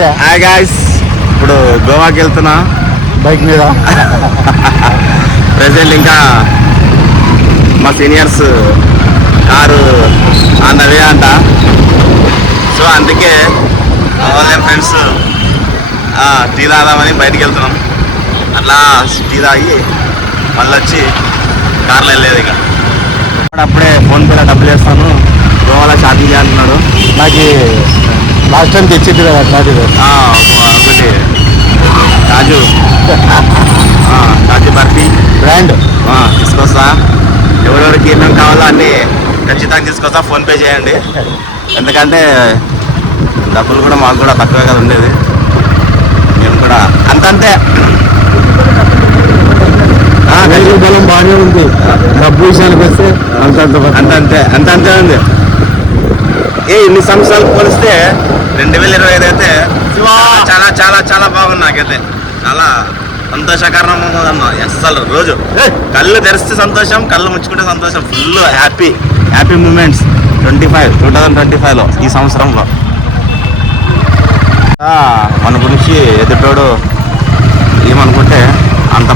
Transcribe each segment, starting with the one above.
Hi guys, ఇప్పుడు గోవాకి వెళ్తున్నా బైక్ మీద. ప్రెసెంట్ ఇంకా మా seniors car on the way అంట. సో అందుకే ఫ్రెండ్స్ టీ తాగామని బయటికి వెళ్తున్నాం. అట్లా టీ తాగి మళ్ళీ వచ్చి కార్లో వెళ్ళేది. ఇక అప్పుడే ఫోన్పేలో డబ్బులు వేస్తాను, గోవాలో షాపింగ్ చేయాలన్నాడు. నాకు లాస్ట్ టైం తెచ్చింది కదా అట్లాంటిది. ఒకటి కాజు కాజు బర్ఫీ బ్రాండ్ తీసుకొస్తా. ఎవరెవరికి ఏమేమి కావాలో అన్నీ ఖచ్చితంగా తీసుకొస్తా. ఫోన్పే చేయండి, ఎందుకంటే డబ్బులు కూడా మాకు కూడా తక్కువే కదా ఉండేది. మేము కూడా అంతంతే. బలం బాగానే ఉంది. డబ్బు విషయానికి వస్తే అంతంతే ఉంది. ఇన్ని సంవత్సరాలు పోలిస్తే 2025 అయితే చాలా చాలా చాలా బాగుంది. నాకైతే చాలా సంతోషకరంగా ఉందన్న. అస్సలు రోజు కళ్ళు తెరిస్తే సంతోషం, కళ్ళు ముచ్చుకుంటే సంతోషం. ఫుల్ హ్యాపీ మూమెంట్స్ 2025లో, ఈ సంవత్సరంలో. మన గురించి ఎదుటోడు ఏమనుకుంటే అంత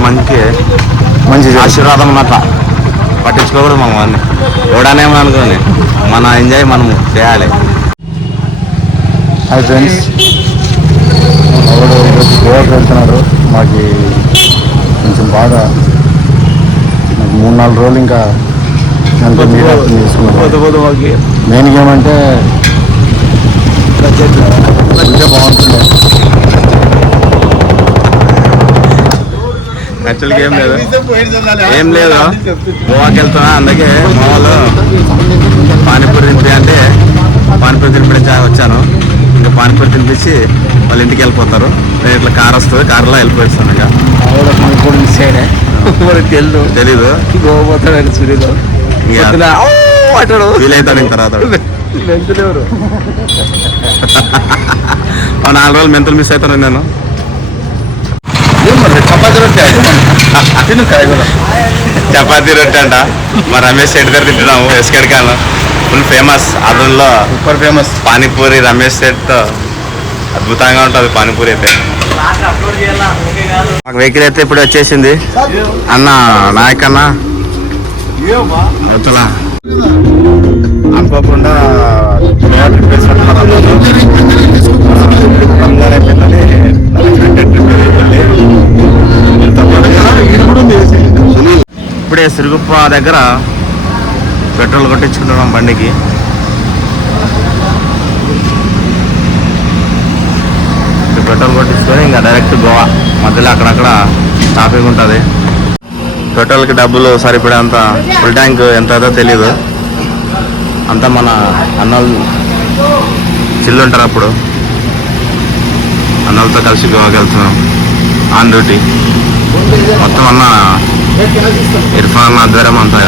మంచి ఆశీర్వాదం ఉన్నట్ల పట్టించుకోకూడదు. మమ్మల్ని ఎవడనేమో అనుకోని మన ఎంజాయ్ మనము చేయాలి. హాయ్ ఫ్రెండ్స్, ఎవరు ఈరోజు గోవాకి వెళ్తున్నారు. మాకు కొంచెం బాగా 3-4 రోజులు ఇంకా మీరు అర్థం చేసుకున్నాం. మెయిన్గా ఏమంటే ఉంటే బాగుంటుండే. యాక్చువల్గా ఏం లేదు గోవాకి వెళ్తున్నా. అందుకే మా వాళ్ళు పానీపూరి తినిపి అంటే పానీపూరి తినిపించ వచ్చాను. ఇంకా పానీపూరి తినిపించి వాళ్ళ ఇంటికి వెళ్ళిపోతారు. నేను ఇట్లా కార్ వస్తుంది, కార్లో వెళ్ళిపోయిస్తాను. ఇంకా పానీపూరి మిస్ అయ్యాడే తెలీదు. గోవా పోతాడు సూర్యుడు ఫీల్ అవుతాడు. ఇంక తర్వాత 4 రోజులు మెంతులు మిస్ అవుతాను నేను. చపాతీ రొట్టె అంట మా రమేష్ సెట్ దగ్గర తింటున్నాము. ఎస్కెడ్ ఖాన్ ఫుల్ ఫేమస్. అదుల్లో సూపర్ ఫేమస్ పానీపూరి. రమేష్ సెట్ అద్భుతంగా ఉంటుంది పానీపూరి అయితే. మాకు వెహికల్ అయితే ఇప్పుడు వచ్చేసింది. అన్న నాయకన్న అనుకోకుండా ఇప్పుడే సిరుగుప్ప దగ్గర పెట్రోల్ కొట్టించుకుంటున్నాం బండికి. పెట్రోల్ కొట్టించుకొని ఇంకా డైరెక్ట్ గోవా. మధ్యలో అక్కడక్కడ స్టాపింగ్ ఉంటుంది. పెట్రోల్కి డబ్బులు సరిపడేంత ఫుల్ ట్యాంక్ ఎంత అవుతుందో తెలీదు. అంతా మన అన్నోళ్ళు చిల్లు ఉంటారు. అప్పుడు అన్నలతో కలిసి గోవాకి వెళ్తున్నాం ఆన్ డ్యూటీ. మొత్తం అన్న ఇర్ఫాన్ ఆధ్వర్యం అంతా.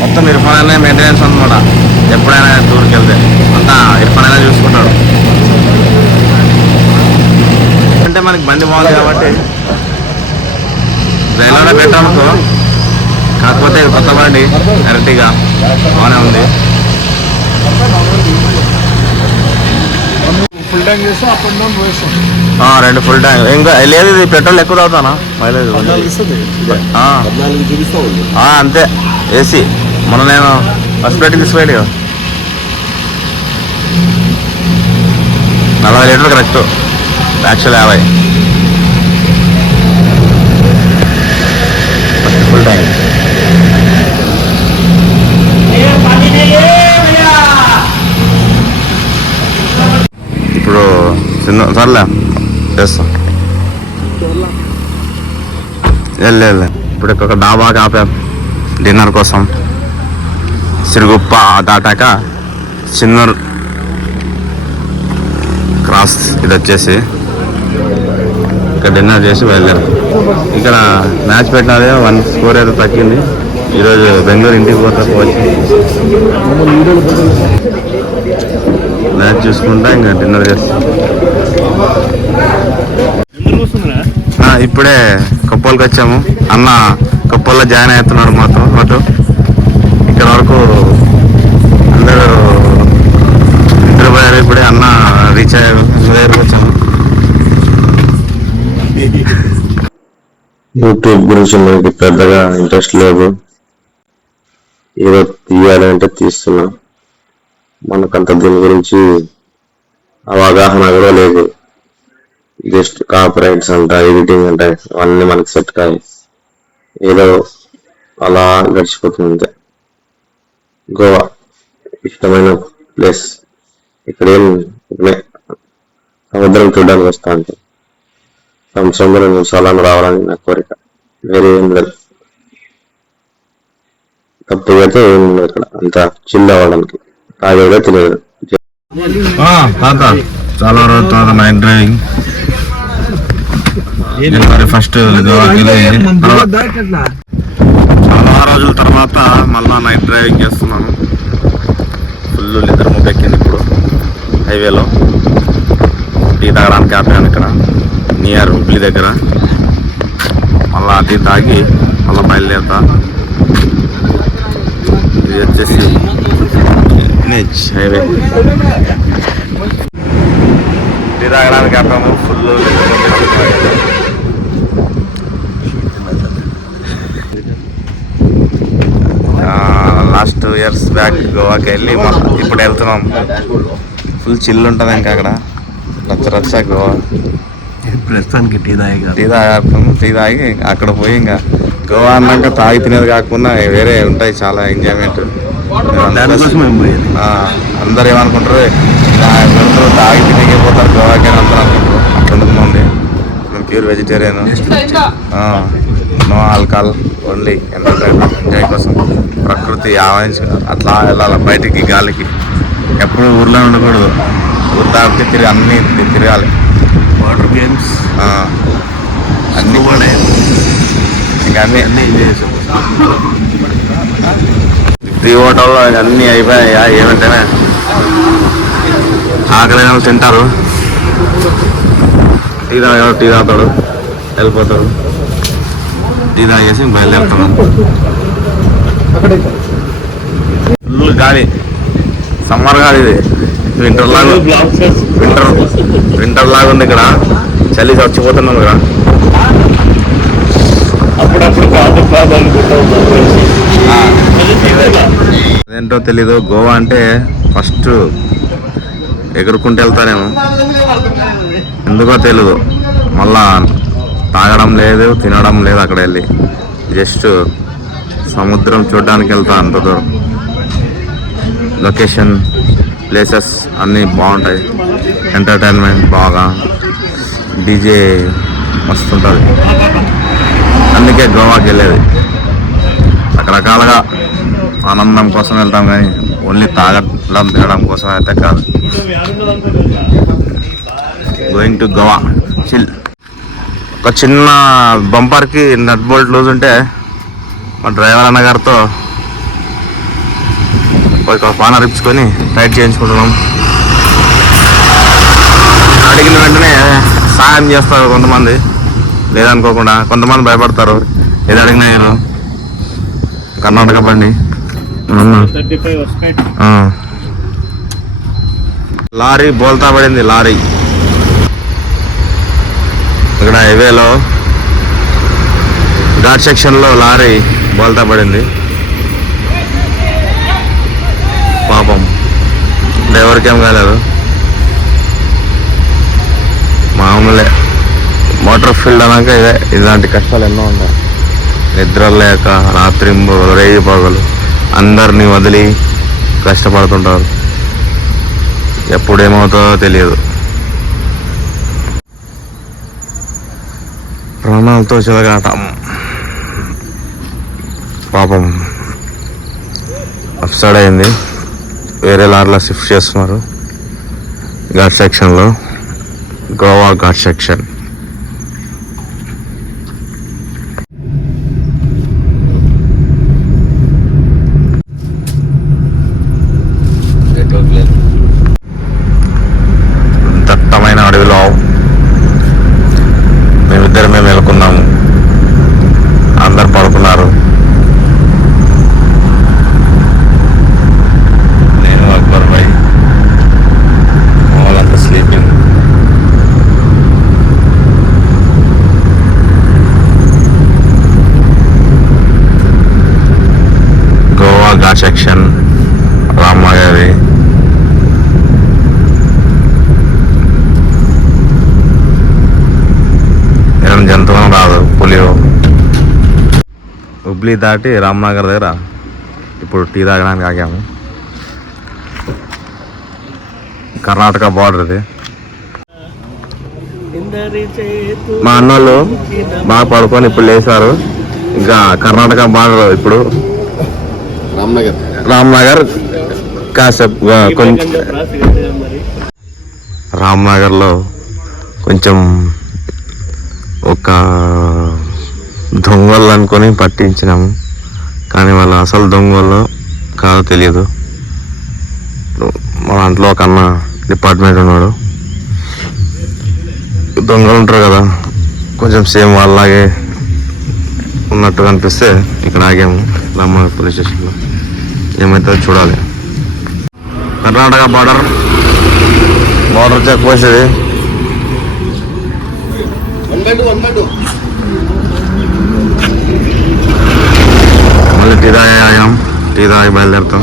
మొత్తం ఇర్ఫాన్ అనే మెయింటెనెన్స్ అనమాట. ఎప్పుడైనా టూర్కి వెళ్తే అంతా ఇర్ఫాన్ అయినా చూసుకుంటాడు. అంటే మనకి బండి బాగుంది కాబట్టి రైల్లోనే బెటర్ అనుకో. కాకపోతే కొత్త బండి ఎర్టిగా బాగానే ఉంది. ఫుల్ ట్యాంక్ చేస్తాం, అప్ అండ్ డౌన్ పోయిస్తాం. 2 ఫుల్ ట్యాంక్. ఇంకా లేదు, ఇది పెట్రోల్ ఎక్కువ అవుతానా మైలేజ్ అంతే. ఏసీ మొన్న నేను ఫస్ట్ ప్లేట్కి తీసుకుపోయాడు కదా, 40 లీటర్లు కరెక్ట్. Actual 50 full tank. ఇప్పుడు చిన్న సర్లే చేస్తాం. వెళ్ళే ఇప్పుడు ఒక డాబాకి ఆపాం డిన్నర్ కోసం. సిరుగుప్ప దాటాక చిన్నూరు క్రాస్ ఇది వచ్చేసి ఇక్కడ డిన్నర్ చేసి వెళ్ళారు. ఇక్కడ మ్యాచ్ పెట్టినదే 1 స్కోర్ ఏదో తగ్గింది. ఈరోజు బెంగళూరు ఇంటికి పోవచ్చు. మ్యాచ్ చూసుకుంటా ఇంకా డిన్నర్ చేస్తాం. ఇప్పుడే కొప్పల్కి వచ్చాము. అన్న కొప్పల్లో జాయిన్ అవుతున్నాడు మాతో పాటు. ఇక్కడ వరకు అందరూ నిద్రపోయారు. ఇప్పుడే అన్న యూట్యూబ్ గురించి మనకి పెద్దగా ఇంట్రెస్ట్ లేదు. ఏదో తీయాలంటే తీస్తున్నా. మనకంత దీని గురించి అవగాహన కూడా లేదు. జస్ట్ కాపీరైట్స్ అంట, ఎడిటింగ్ అంట, అవన్నీ మనకి సెట్ కాదు. ఏదో అలా గడిచిపోతుంది అంతే. గోవా ఇష్టమైన ప్లేస్. ఇక్కడేం సముద్రం చూడడానికి వస్తా అంటే సంవత్సరంలో 3 సార్లు రావాలని నా కోరిక. వేరే ఏం లేదు. తప్పుగా అయితే ఏం లేదు ఇక్కడ. అంతా చిల్ అవ్వడానికి. తాగేదో తెలియదు. తాత చాలా రోజుల తర్వాత నైట్ డ్రైవింగ్. జనవరి 1 గోవాకి చాలా రోజుల తర్వాత మళ్ళా నైట్ డ్రైవింగ్ చేస్తున్నాను. ఫుల్ నిద్ర ముగ్గెక్కింది ఇప్పుడు హైవేలో. టీ తాగడానికి ఆపాను ఇక్కడ నియర్ హుబ్లీ దగ్గర. మళ్ళా టీ తాగి మళ్ళీ బయలుదేరుతా. ఇది వచ్చేసి NH హైవే. టీ తాగడానికి ఆపాము. ఫుల్ లాస్ట్ 2 years బ్యాక్ గోవాకి వెళ్ళి ఇప్పుడు వెళ్తున్నాం. ఫుల్ చిల్ ఉంటుంది ఇంకా అక్కడ. రచ్చ గోవా. ప్రస్తుతానికి టీ తాగి అక్కడ పోయి ఇంకా గోవా అన్నాక తాగి తినేది కాకుండా వేరే ఉంటాయి చాలా ఎంజాయ్మెంట్. అందరు ఏమనుకుంటారు వెళ్తారు తాగి తినేకి పోతారు గోవాకి అని అందరూ అనుకుంటారు. అట్లా ఉంది. మేము pure vegetarian. No alcohol, only enjoy కోసం. ప్రకృతి ఆవరించి అట్లా వెళ్ళాలి బయటికి గాలికి. ఎప్పుడు ఊర్లో ఉండకూడదు. ఊరు దాటి అన్నీ తిరగాలి. వాటర్ గేమ్స్ అన్నీ కూడా ఇంకా అన్నీ టీ హోటల్లో అన్నీ అయిపోయాయా. ఏమంటేనే ఆకలి తింటారు. టీ తాగుతాడు వెళ్ళిపోతాడు. టీ తాగేసి బయలుదేరుతాడు. ఫుల్ గాలి. సమ్మర్ గాలి ఇది. వింటర్ లాగా ఉంది ఇక్కడ. చలి చచ్చిపోతున్నాం ఇక్కడ. అదేంటో తెలీదు. గోవా అంటే ఫస్ట్ ఎగురుకుంటూ వెళ్తానేమో. ఎందుకో తెలీదు. మళ్ళా తాగడం లేదు, తినడం లేదు. అక్కడ వెళ్ళి జస్ట్ సముద్రం చూడడానికి వెళ్తా. అంత దూరం లొకేషన్ ప్లేసెస్ అన్నీ బాగుంటాయి. ఎంటర్టైన్మెంట్ బాగా, డీజే వస్తుంటుంది. అందుకే గోవాకి వెళ్ళేది. రకరకాలుగా ఆనందం కోసం వెళ్తాం కానీ ఓన్లీ తాగడం తినడం కోసం అయితే కాదు. Going to Goa chill. ఒక చిన్న బంపర్కి నట్ బోల్ట్ లూజ్ ఉంటే మా డ్రైవర్ అన్నగారితో ఒక పానర్ ఇప్పించుకొని టైట్ చేయించుకుంటున్నాం. అడిగిన వెంటనే సాయం చేస్తారు కొంతమంది, లేదనుకోకుండా. కొంతమంది భయపడతారు. ఏది అడిగినా నేను కర్ణాటక బండి. లారీ బోల్తా పడింది. లారీ ఇక్కడ హైవేలో ఘాట్ సెక్షన్లో లారీ బోల్తా పడింది. పాపం డ్రైవర్కి ఏం కాలేదు. మామూలే. మోటార్ ఫీల్డ్ అన్నాక ఇలాంటి కష్టాలు ఎన్నో ఉంటాయి. నిద్ర లేక రాత్రి రేయి పగలు అందరినీ వదిలి కష్టపడుతుంటారు. ఎప్పుడేమవుతుందో తెలియదు. ప్రాణాలతో చెలగాటం. పాపం అప్సైడ్ అయింది. వేరే లారీలో షిఫ్ట్ చేస్తున్నారు. ఘాట్ సెక్షన్లో, గోవా ఘాట్ సెక్షన్. దట్టమైన అడవిలో మేమిద్దరమే మేలుకున్నాము. అందరు పడుకున్నారు. నేను అక్బర్ భాయ్ వాళ్ళంతా స్లీపింగ్. జూబ్లీ దాటి రామ్నగర్ దగ్గర ఇప్పుడు టీ తాగడానికి ఆగాము. కర్ణాటక బార్డర్ ఇది. మా అన్నోళ్ళు బాగా పడుకొని ఇప్పుడు లేచారు. ఇంకా కర్ణాటక బార్డర్ ఇప్పుడు రామ్నగర్ కాసేపు కొంచెం రామ్నగర్లో కొంచెం ఒక దొంగలు అనుకొని పట్టించినాము, కానీ వాళ్ళు అసలు దొంగలు కాదో తెలియదు. మా దాంట్లో ఒక అన్న డిపార్ట్మెంట్ ఉన్నాడు. దొంగలు ఉంటారు కదా, కొంచెం సేమ్ వాళ్ళలాగే ఉన్నట్టు అనిపిస్తే ఇక్కడ ఆగాము రామ్నగర్ పోలీస్ స్టేషన్లో. ఏమవుతుందో చూడాలి. కర్ణాటక బార్డర్ చెక్ పోస్ట్ ఇది. మళ్ళీ టీ తాగాం, టీ తాగి బయలుదేరుతాం.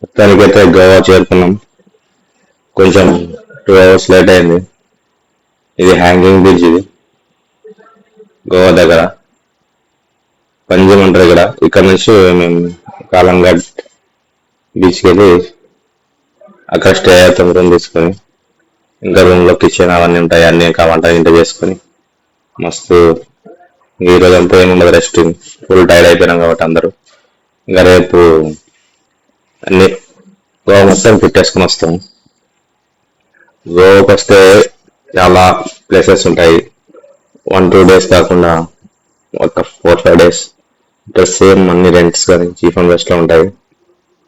మొత్తానికైతే గోవా చేరుకున్నాం. కొంచెం 2 hours లేట్ అయింది. ఇది హ్యాంగింగ్ బ్రిడ్జ్, ఇది గోవా దగ్గర పంజిమ్ అంటారు ఇక్కడ. ఇక్కడ నుంచి మేము కాలంఘాట్ బీచ్కి వెళ్ళి అక్కడ స్టే అవుతాం రూమ్ తీసుకొని. ఇంకా రూమ్లో కిచెన్ అవన్నీ ఉంటాయి, అన్నీ వంట ఇంట చేసుకొని మస్తు ఈరోజు అంతా ఏముండదు, రెస్టింగ్. ఫుల్ టైర్డ్ అయిపోయినాం కాబట్టి అందరూ. ఇంకా రేపు అన్ని గోవా మొత్తం పెట్టేసుకొని వస్తాం. గోవాకి వస్తే చాలా ప్లేసెస్ ఉంటాయి. 1-2 days కాకుండా ఒక 4-5 days అంటే సేమ్ అన్ని రెంట్స్ కానీ చీఫ్ అండ్ బెస్ట్లో ఉంటాయి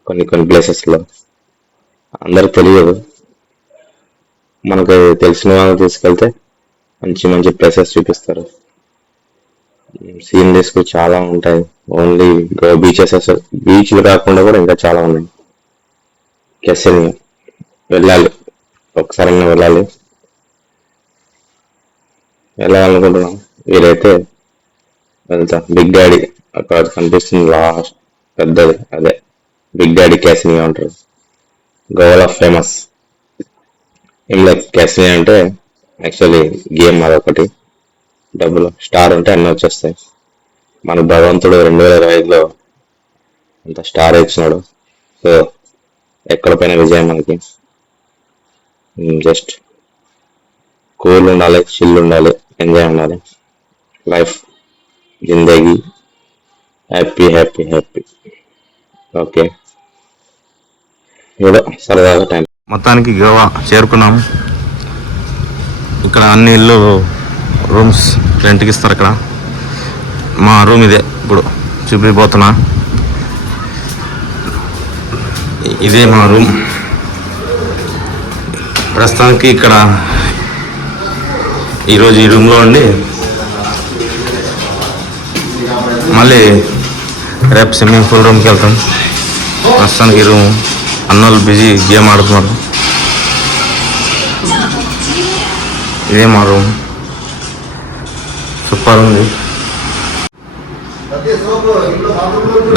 కొన్ని ప్లేసెస్లో. అందరికి తెలియదు, మనకు తెలిసిన వాళ్ళు తీసుకెళ్తే మంచి ప్లేసెస్ చూపిస్తారు. సీనరీస్ చాలా ఉంటాయి. ఓన్లీ గోవా బీచెస్, అసలు బీచ్లు కాకుండా కూడా ఇంకా చాలా ఉన్నాయి. కెసిని వెళ్ళాలి, ఒకసారి వెళ్ళాలనుకుంటున్నాం. వీలైతే వెళ్తా. బిగ్ డాడీ అక్కడ కనిపిస్తుంది లాస్ట్ పెద్దది, అదే బిగ్ డాడీ క్యాసినీ అంటారు. గోవాలో ఫేమస్. ఏం లేదు, క్యాసినీ అంటే యాక్చువల్లీ గేమ్ అదొకటి. డబ్బులు స్టార్ ఉంటే అన్నీ వచ్చేస్తాయి. మన భగవంతుడు 2025లో అంత స్టార్ ఇచ్చినాడు. సో ఎక్కడ పైన విజయం మనకి. జస్ట్ కూల్ ఉండాలి, చిల్ ఉండాలి, ఎంజాయ్ ఉండాలి. లైఫ్ జిందగీ హ్యాపీ. ఓకే, ఏదో సరదాగా టైం. మొత్తానికి గోవా చేరుకున్నాం. ఇక్కడ అన్ని ఇల్లు రూమ్స్ రెంట్కి ఇస్తారు. ఇక్కడ మా రూమ్ ఇదే, ఇప్పుడు చూపిపోతున్నా. ఇదే మా రూమ్. ప్రస్తుతానికి ఇక్కడ ఈరోజు ఈ రూమ్లో ఉండి మళ్ళీ రేపు స్విమ్మింగ్ పూల్ రూమ్కి వెళ్తాం. ప్రస్తుతానికి ఈ రూమ్ అన్నోళ్ళు బిజీ గేమ్ ఆడుతున్నారు. ఇదే మా రూమ్, సూపర్ ఉంది.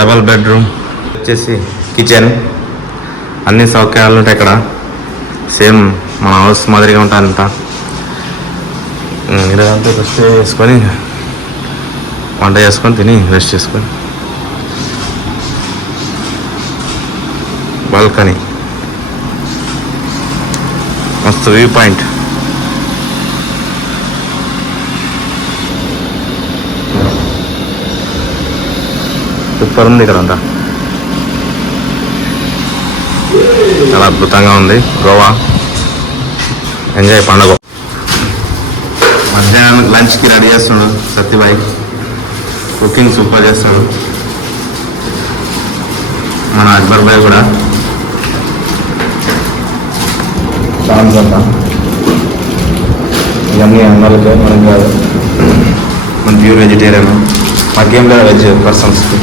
డబల్ బెడ్రూమ్ వచ్చేసి కిచెన్, అన్ని సౌకర్యాలు ఉంటాయి ఇక్కడ. సేమ్ మన హౌస్ మాదిరిగా ఉంటుంది అంతా. ఇదంతా రెస్ట్ చేసుకొని వంట చేసుకొని తిని రెస్ట్ చేసుకొని. బాల్కనీ, మస్తు వ్యూ పాయింట్. సూపర్ ఉంది ఇక్కడ అంతా, చాలా అద్భుతంగా ఉంది గోవా. ఎంజాయ్ పండుగ. మధ్యాహ్నం లంచ్కి రెడీ చేస్తున్నాడు సత్యబాయ్. కుకింగ్ సూపర్ చేస్తాడు. మన అక్బర్ బాయ్ కూడా ఇవన్నీ అన్నాళ్ళకే మనకి కాదు, మన ప్యూర్ వెజిటేరియన్. మాకేం లేదు వెజ్ పర్సన్స్కి,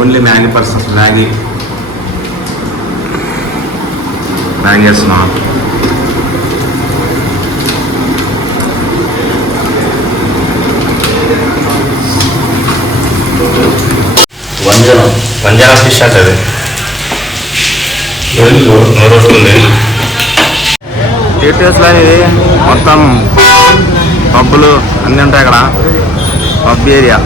ఓన్లీ మ్యాగీ పర్సన్స్. మ్యాగీ చేస్తున్నాం. వంజన ఫిష్ అంటే నోరు వస్తుంది. టీటీఎస్లో ఇది మొత్తం పబ్బులు అన్నీ ఉంటాయి అక్కడ. Pub area